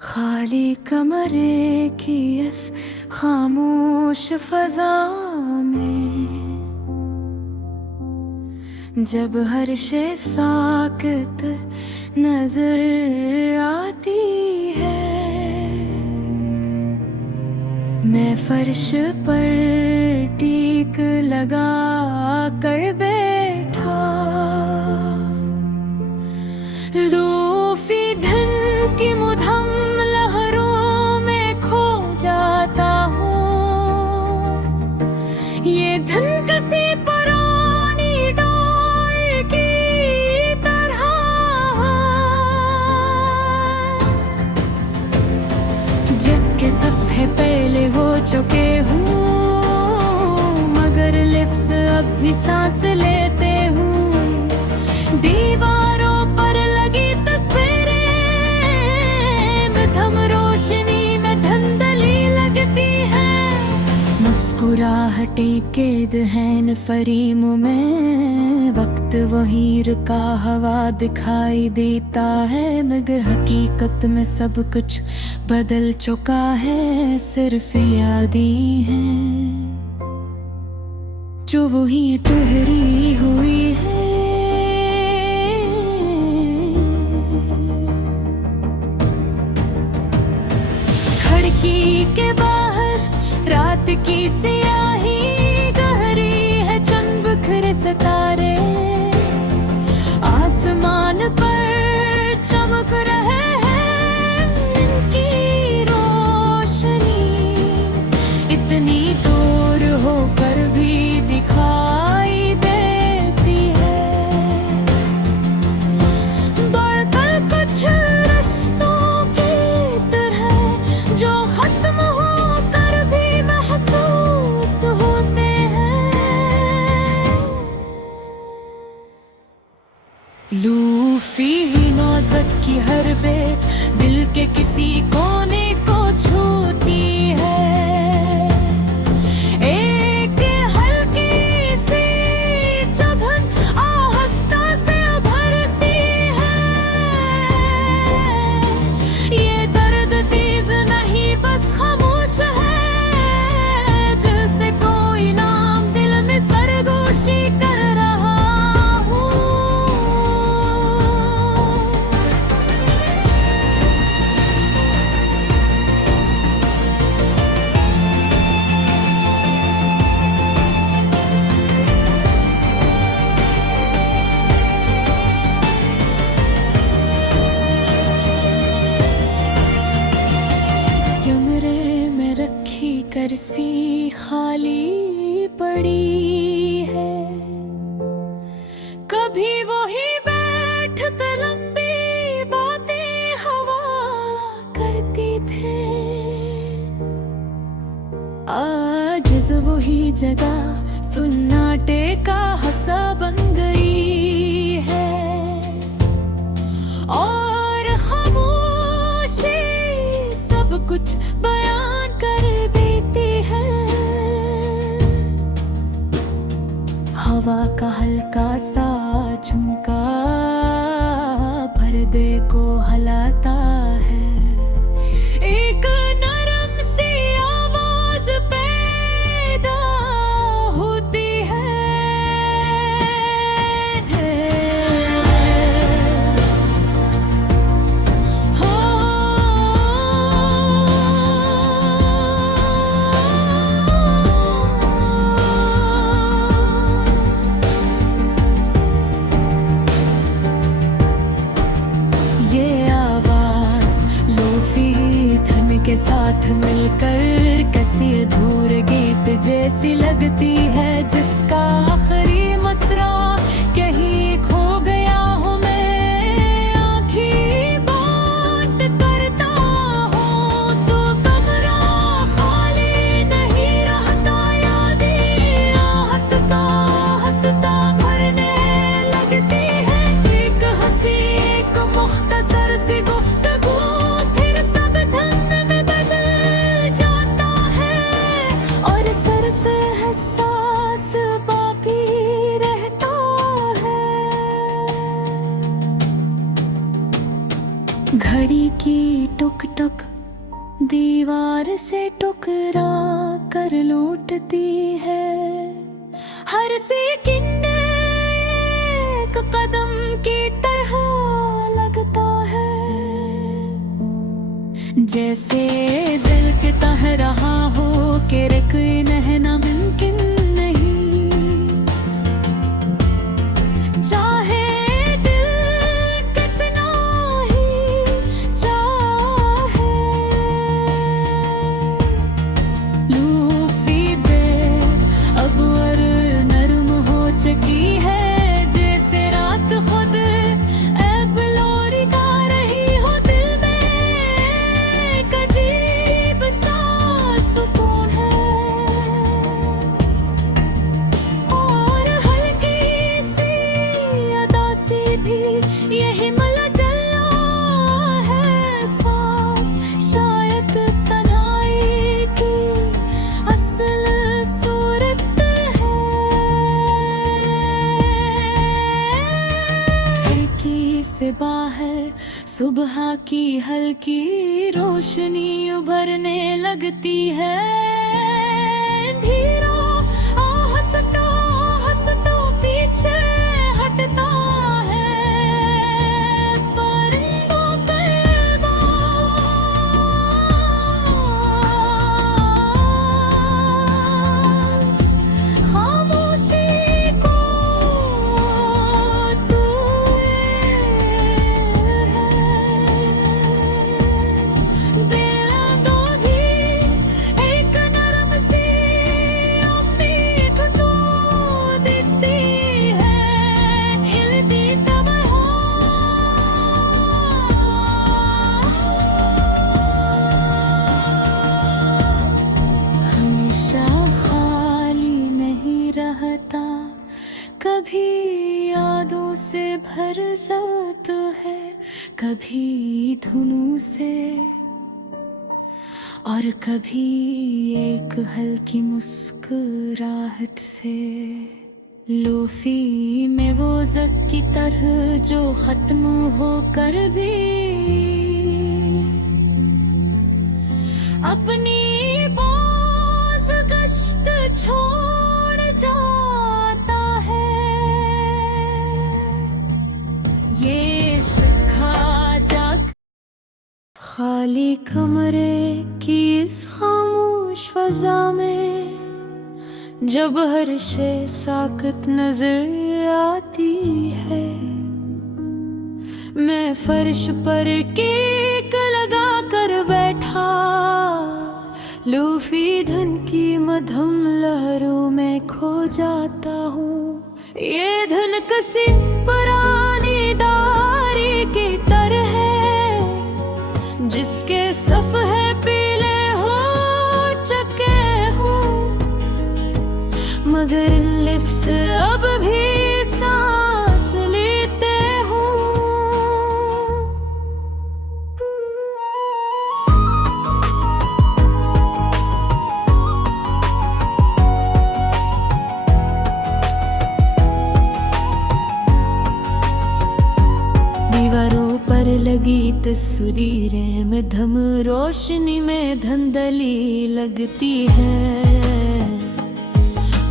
खाली कमरे की इस खामोश फजा में जब हर शे साकत नजर आती है, मैं फर्श पर टीक लगा कर बैठा, लूफी धन की मुधम लहरों में खो जाता हूँ। ये धन किसी पुरानी डोर की तरह, जिसके सफ़े पहले हो चुके हूँ, मगर लिप्स अब भी सांस लेते हूँ। दीवारों पर लगी तस्वीरें मध्यम रोशनी में धुंधली लगती है। मुस्कुराहटें कैद हैं फरीमों में, वक्त वही रुका हवा दिखाई देता है, मगर हकीकत में सब कुछ बदल चुका है। सिर्फ यादें हैं जो वही ठहरी हुई है। खिड़की के बाहर रात की सियाही गहरी है, चंद बिखरे सितारे आसमान पर चमक रहे हैं। इनकी रोशनी इतनी दूर होकर भी दिखाई देती है। बढ़कर कुछ रिश्तों की तरह जो खत्म होकर भी महसूस होते हैं। लूफी ही नौजत की हर बेट दिल के किसी कोने को छूती है। एक हल्की सी चुभन आहिस्ता से उभरती है। ये दर्द तेज नहीं बस खामोश है, जैसे कोई नाम दिल में सरगोशी कर रहा हूँ। कमरे में रखी कुर्सी खाली पड़ी है, कभी वही बैठकर लंबी बातें हवा करती थे। आज वही जगह सुन्नाटे का हंसा बन गई है, और खामोशी सब कुछ बयान कर देती है। हवा का हल्का सा झुमका पर्दे को हिलाता है। एक नरम सी आवाज पैदा होती है। ये आवाज लोफी धन के साथ मिलकर कैसी अधूर गीत जैसी लगती है, जिसका आखिरी मसरा कहीं खो गया हूँ मैं। आँखें बांट करता हूँ तो कमरा खाली नहीं रहता। यादें हंसता हंसता भरने लगती है। एक हंसी एक मुख्तसर सी गुफ्तगू फिर सब धुन में बदल जाता है, और सिर्फ एहसास बाकी रहता है। घड़ी की टुक टुक दीवार से टुकरा कर लौटती है। हर सेकंड एक कदम की तरह लगता है, जैसे दिल के तह रहा हो कि यकीन है नामुमकिन नहीं। चाहे दिल कितना ही चाहे, लूफी दे अब और नरम हो चुकी है, जैसे रात खुद ऐब लोरी गा रही हो। दिल में एक अजीब सा सुकून है, और हल्की सी अदा सी भी यही मिला चला है सांस। शायद तन्हाई की असल सूरत है। खिड़की से बाहर सुबह की हल्की रोशनी उभरने लगती है। धीरा हंसता पीछे हटता है, परिंदों पर बास, खामोशी को तू दिल तो भी एक नरम सी उम्मीद तो देती है। इल्दी तब हो हमेशा खाली नहीं रहता, कभी यादों से भर जाता है, कभी धुनों से, और कभी एक हल्की मुस्कुराहट से। लोफी में वो ज़क की तरह जो खत्म होकर भी अपनी बाज़ गश्त छोड़ जाता है। ये सिखा जाता खाली कमरे की इस खामोश फजा में, जब हर शे साकत नजर आती है। मैं फर्श पर केक लगा कर बैठा, लूफी धुन की मधुम लहरों में खो जाता हूँ। ये धुन किसी पुरानी दारी की तरह है, जिसके सफ़े पीले हो चुके हो, मगर लिप्स अब भी सांस लेते हो। दीवारों पर लगी तस्वीरें में धम रोशनी में धंधली लगती है।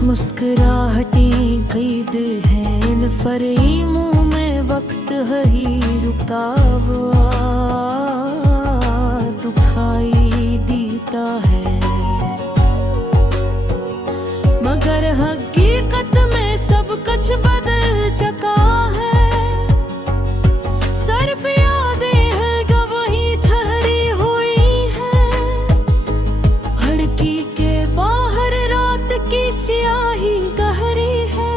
मुस्कुराहटें कैद है इन फरेमों में, वक्त है ही रुका हुआ दुखाई देता है, मगर हकीकत में सब कुछ बदल चुका है। सिर्फ यादें हैं जो वहीं ठहरी हुई हैं, खिड़की के बाहर रात की स्याही गहरी है।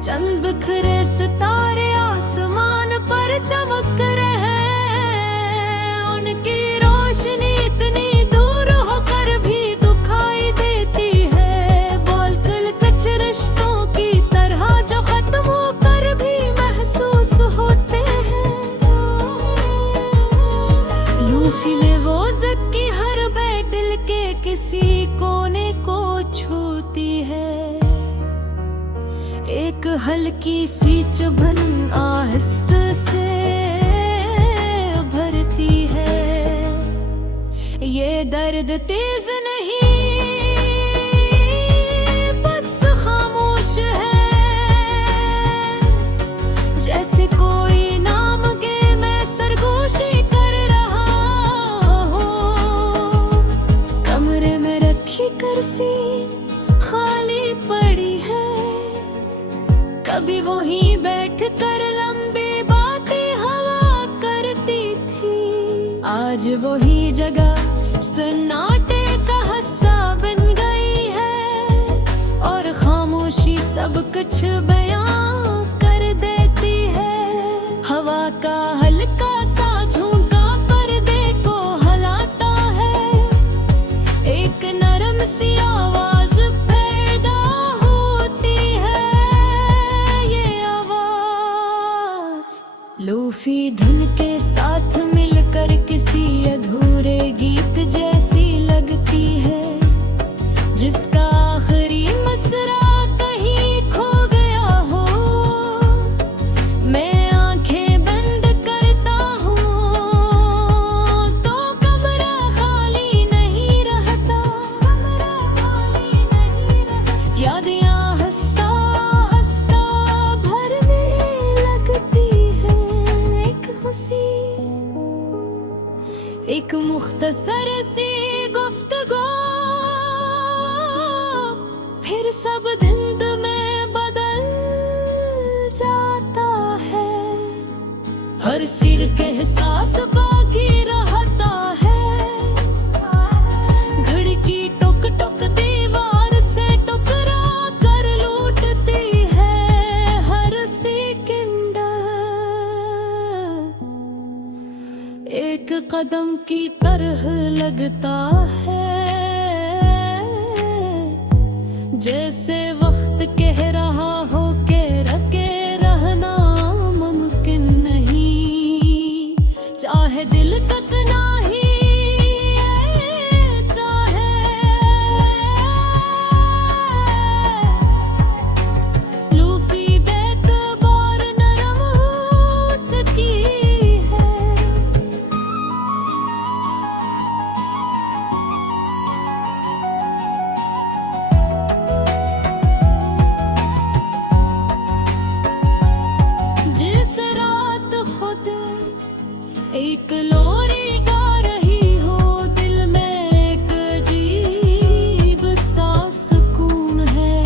चंद बिखरे सितारे आसमान पर चमक रहे हैं, उनकी रोशनी इतनी दूर होकर भी दुखाई देती है। बोलकर कुछ रिश्तों की तरह जो खत्म होकर भी महसूस होते हैं। लूफी में वो ज़क की हर बैठ दिल के किसी कोने को छूती है। एक हल्की सी चुभन आहिस्ते से दर्द तेज नहीं, बस खामोश है। जैसे कोई नाम के मैं सरगोशी कर रहा हूँ। कमरे में रखी कुर्सी खाली पड़ी है, कभी वहीं बैठ कर लंबी बातें हवा करती थी। आज वही जगह सन्नाटे का हिस्सा बन गई है, और खामोशी सब कुछ बयां कर देती है। हवा का हल्का सा झोंका पर्दे को हिलाता है, एक नरम सी आवाज पैदा होती है। ये आवाज लोफी धुन के साथ मिलकर किसी अधूरे गीत जैसी लगती है, जिसका आखिरी मसरा कहीं खो गया हो। मैं आंखें बंद करता हूँ तो कमरा खाली नहीं रहता। यादें हंसता हंसता भरने लगती है। एक खुशी, एक मुख्तसर सी गुफ्तगू, फिर सब धुंध में बदल जाता है। हर सिर के एहसास बाकी रहता है, घड़ी की टुक टुक दीवार से टकरा कर लूटती है। हर सेकंड एक कदम की तरह लगता है, जैसे वक्त कह रहा हो के रखे रहना मुमकिन नहीं। चाहे दिल कितना ही चाहे, लूफी बेतबार नरम हो चुकी है। जिस रात खुद एक लोरी गा रही हो, दिल में एक अजीब सा सुकून है,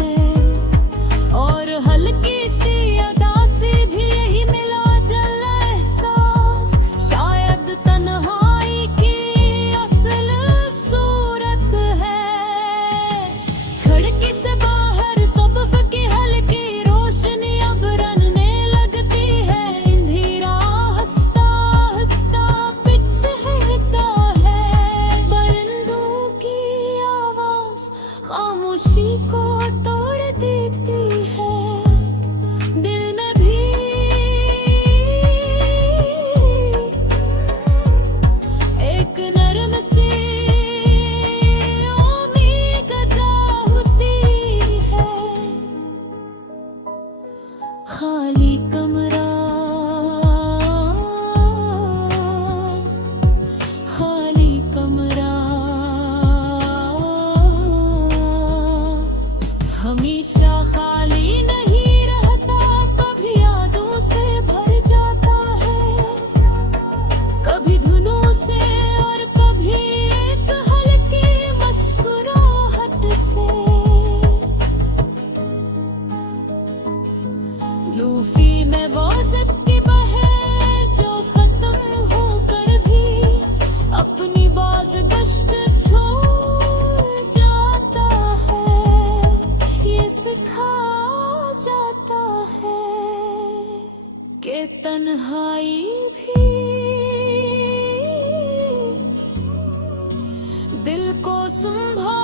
और हल्की सी अदा से भी यही मिला जल एहसास। शायद तन्हाई की असल सूरत है। खिड़की से बाहर सुबह की हल्की रोशनी अब रंगने लगती है। अंधेरा हंसता हंसता पीछे हटता है। परिंदों की आवाज खामोशी को तोड़ देती है। दिल में भी एक नरम सी उम्मीद जागती है। खाली कमरा, खाली कमरा, हमेशा खाली नहीं रहता। कभी यादों से भर जाता है, कभी धुनों से, और कभी एक हल्की मुस्कुराहट से। लूफी में वो ज़िंदगी बहे जो खत्म होकर भी अपनी बाज़गश्त छोड़ जाता है। ये सिखा जाता है कि तन्हाई भी दिल को संभाल